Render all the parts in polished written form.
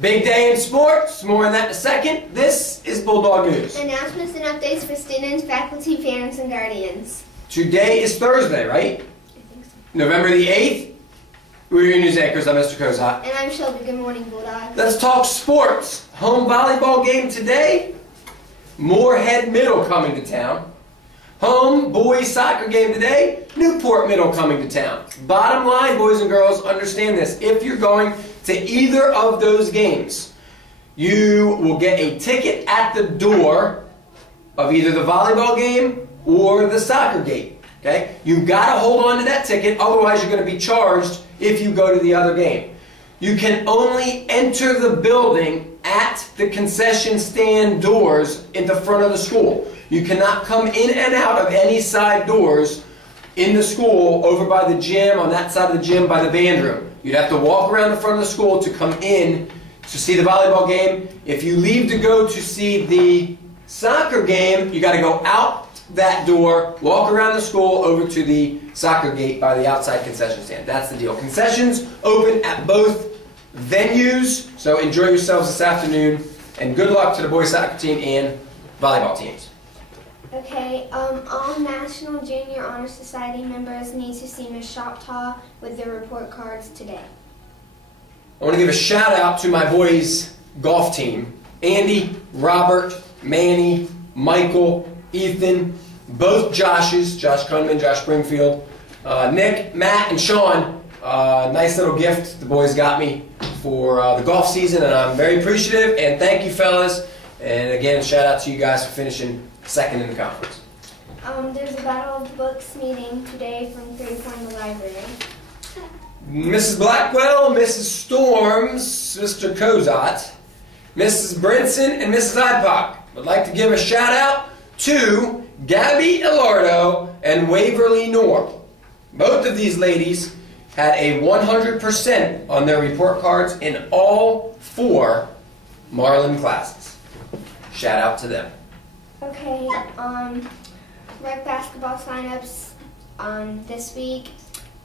Big day in sports, more on that in a second. This is Bulldog News. Announcements and updates for students, faculty, parents, and guardians. Today is Thursday, right? I think so. November the 8th. We're your news anchors. I'm Mr. Kozak. And I'm Shelby. Good morning, Bulldog. Let's talk sports. Home volleyball game today. Moorhead Middle coming to town. Home boys soccer game today. Newport Middle coming to town. Bottom line, boys and girls, understand this. If you're going to either of those games, you will get a ticket at the door of either the volleyball game or the soccer game. Okay? You've got to hold on to that ticket, otherwise you're going to be charged if you go to the other game. You can only enter the building at the concession stand doors in the front of the school. You cannot come in and out of any side doors in the school over by the gym, on that side of the gym by the band room. You'd have to walk around the front of the school to come in to see the volleyball game. If you leave to go to see the soccer game, you got to go out that door, walk around the school over to the soccer gate by the outside concession stand. That's the deal. Concessions open at both venues, so enjoy yourselves this afternoon, and good luck to the boys soccer team and volleyball teams. Okay, all National Junior Honor Society members need to see Ms. Shoptaw with their report cards today. I want to give a shout out to my boys golf team. Andy, Robert, Manny, Michael, Ethan, both Joshes, Josh Kunman, Josh Springfield, Nick, Matt, and Sean. Nice little gift the boys got me for the golf season, and I'm very appreciative, and thank you fellas, and again shout out to you guys for finishing second in the conference. There's a Battle of the Books meeting today from 3 to 4 in the library. Mrs. Blackwell, Mrs. Storms, Mr. Kozat, Mrs. Brinson, and Mrs. Ipock would like to give a shout out to Gabby Ilardo and Waverly Norm. Both of these ladies had a 100% on their report cards in all 4 Marlin classes. Shout out to them. Okay, rec basketball signups this week,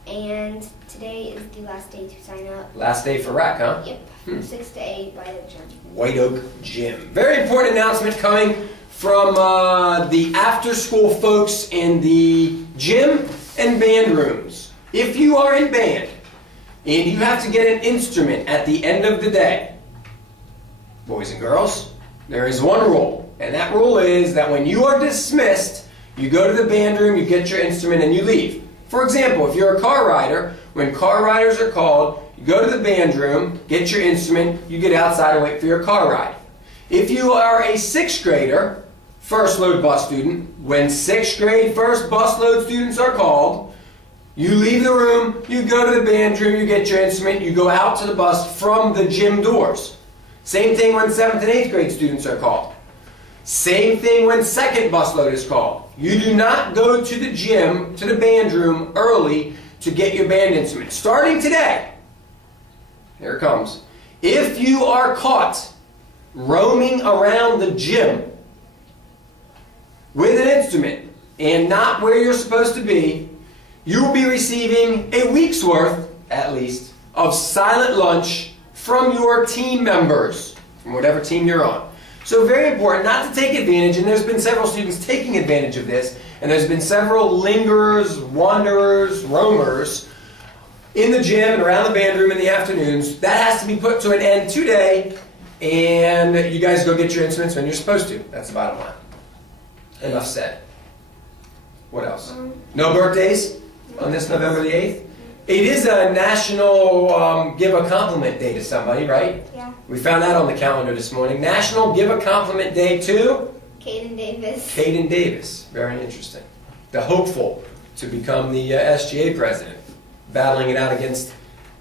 and today is the last day to sign up. Last day for rec, huh? Yep, from 6 to 8 by the gym. White Oak Gym. Very important announcement coming from the after-school folks in the gym and band rooms. If you are in band and you have to get an instrument at the end of the day, boys and girls, there is one rule. And that rule is that when you are dismissed, you go to the band room, you get your instrument, and you leave. For example, if you're a car rider, when car riders are called, you go to the band room, get your instrument, you get outside and wait for your car ride. If you are a 6th grader, first load bus student, when 6th grade first bus load students are called, you leave the room, you go to the band room, you get your instrument, you go out to the bus from the gym doors. Same thing when 7th and 8th grade students are called. Same thing when second bus load is called. You do not go to the gym, to the band room early to get your band instrument. Starting today, here it comes. If you are caught roaming around the gym with an instrument and not where you're supposed to be, you will be receiving a week's worth, at least, of silent lunch from your team members, from whatever team you're on. So very important not to take advantage, and there's been several students taking advantage of this, and there's been several lingerers, wanderers, roamers in the gym and around the band room in the afternoons. That has to be put to an end today, and you guys go get your instruments when you're supposed to. That's the bottom line. Enough said. What else? No birthdays on this November the 8th? It is a National Give a Compliment Day to somebody, right? Yeah. We found that on the calendar this morning. National Give a Compliment Day to? Caden Davis. Caden Davis. Very interesting. The hopeful to become the SGA president, battling it out against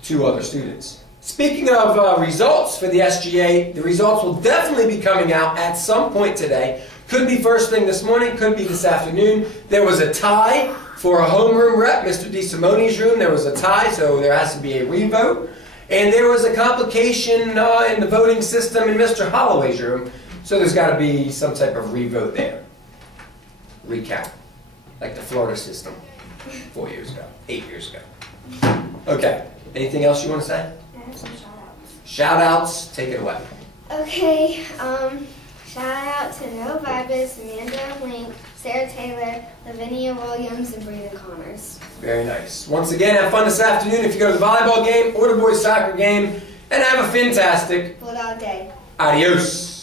2 other students. Speaking of results for the SGA, the results will definitely be coming out at some point today. Could be first thing this morning, could be this afternoon. There was a tie for a homeroom rep, Mr. DeSimone's room. There was a tie, so there has to be a revote. And there was a complication in the voting system in Mr. Holloway's room, so there's got to be some type of revote there. Recount, like the Florida system 4 years ago, 8 years ago. Okay, anything else you want to say? I have some shout outs. Shout outs, take it away. Okay, shout out to Noah Vibus, Amanda Link, Sarah Taylor, Lavinia Williams, and Brandon Connors. Very nice. Once again, have fun this afternoon if you go to the volleyball game or the boys soccer game, and have a fantastic Bulldog Day. adios.